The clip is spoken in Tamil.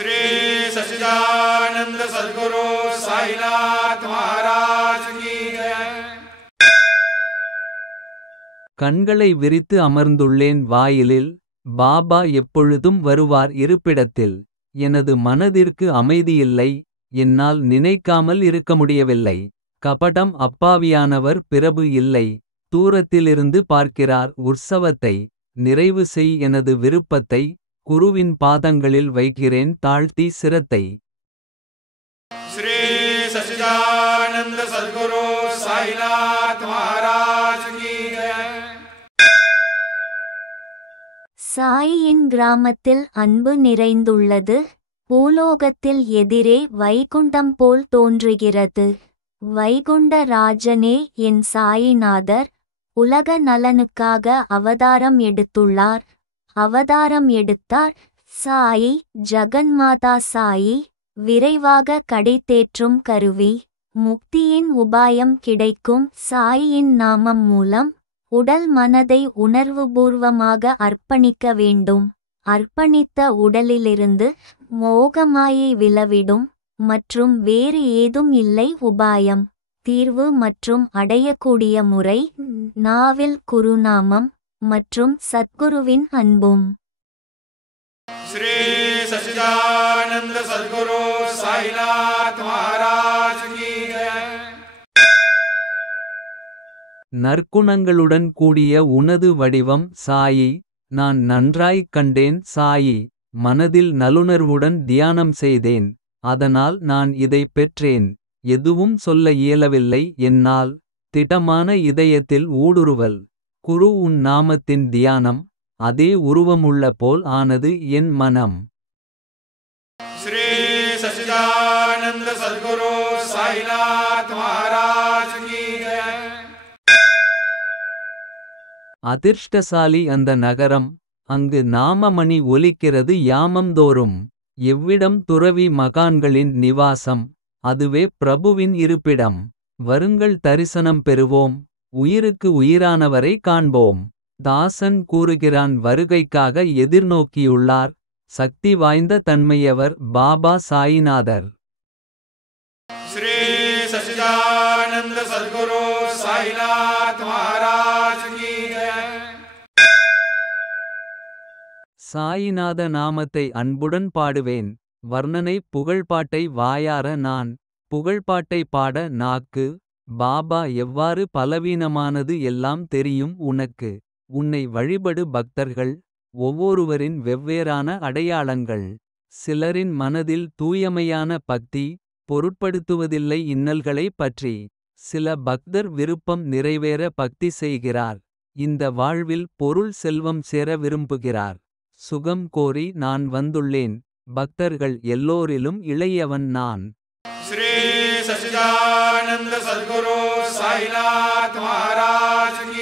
श्री सच्चिदानंद सद्गुरु साईनाथ महाराज की जय। கண்களை விரித்து அமர்ந்துள்ளேன் வாயிலில். பாபா எப்பொழுதும் வருவார் இருப்பிடத்தில். எனது மனதிற்கு அமைதியில்லை. என்னால் நினைக்காமல் இருக்க முடியவில்லை. கபடம் அப்பாவியானவர் பிரபு இல்லை. தூரத்திலிருந்து பார்க்கிறார் உற்சவத்தை. நிறைவு செய் எனது விருப்பத்தை. குருவின் பாதங்களில் வைக்கிறேன் தாழ்த்தி சிரத்தை. श्री सच्चिदानंद सद्गुरु साईनाथ महाराज की जय। சாயின் கிராமத்தில் அன்பு நிறைந்துள்ளது. பூலோகத்தில் எதிரே வைகுண்டம் போல் தோன்றுகிறது. வைகுண்ட ராஜனே என் சாயிநாதர். உலக நலனுக்காக அவதாரம் எடுத்துள்ளார். அவதாரம் எடுத்தார் சாயி. ஜகன்மாதா சாயி. விரைவாக கடை தேற்றும் கருவி. முக்தியின் உபாயம் கிடைக்கும் சாயின் நாமம் மூலம். உடல் மனதை உணர்வுபூர்வமாக அர்ப்பணிக்க வேண்டும். அர்ப்பணித்த உடலிலிருந்து மோகமாயை விலவிடும். மற்றும் வேறு ஏதும் இல்லை உபாயம். தீர்வு மற்றும் அடையக்கூடிய முறை நாவில் குருநாமம் மற்றும் சத்குருவின் அன்பும். श्री सच्चिदानंद सद्गुरु साईनाथ महाराज की जय। நற்குணங்களுடன் கூடிய உனது வடிவம் சாயி. நான் நன்றாய்க் கண்டேன் சாயி. மனதில் நல்லுணர்வுடன் தியானம் செய்தேன். அதனால் நான் இதை பெற்றேன். எதுவும் சொல்ல இயலவில்லை என்னால். திடமான இதயத்தில் ஊடுருவல். குரு உன் நாமத்தின் தியானம். அதே உருவமுள்ள போல் ஆனது என் மனம். श्री सच्चिदानंद सद्गुरु साईनाथ महाराज की जय। அதிர்ஷ்டசாலி அந்த நகரம். அங்கு நாமமணி ஒலிக்கிறது யாமம்தோறும். எவ்விடம் துறவி மகான்களின் நிவாசம். அதுவே பிரபுவின் இருப்பிடம். வருங்கள் தரிசனம் பெறுவோம். உயிருக்கு உயிரானவரை காண்போம். தாசன் கூறுகிறான் வருகைக்காக எதிர்நோக்கியுள்ளார். சக்தி வாய்ந்த தன்மையவர் பாபா சாயிநாதர். श्री सच्चिदानंद सद्गुरु साईनाथ महाराज की जय। சாயிநாத நாமத்தை அன்புடன் பாடுவேன். வர்ணனை புகழ்பாட்டை வாயார நான். புகழ்பாட்டை பாட நாக்கு. பாபா எவ்வாறு பலவீனமானது எல்லாம் தெரியும் உனக்கு. உன்னை வழிபடு பக்தர்கள். ஒவ்வொருவரின் வெவ்வேறான அடையாளங்கள். சிலரின் மனதில் தூயமையான பக்தி. பொருட்படுத்துவதில்லை இன்னல்களை பற்றி. சில பக்தர் விருப்பம் நிறைவேற பக்தி செய்கிறார். இந்த வாழ்வில் பொருள் செல்வம் சேர விரும்புகிறார். சுகம் கோரி நான் வந்துள்ளேன். பக்தர்கள் எல்லோரிலும் இளையவன் நான். श्री सच्चिदानंद सद्गुरु साईनाथ महाराज की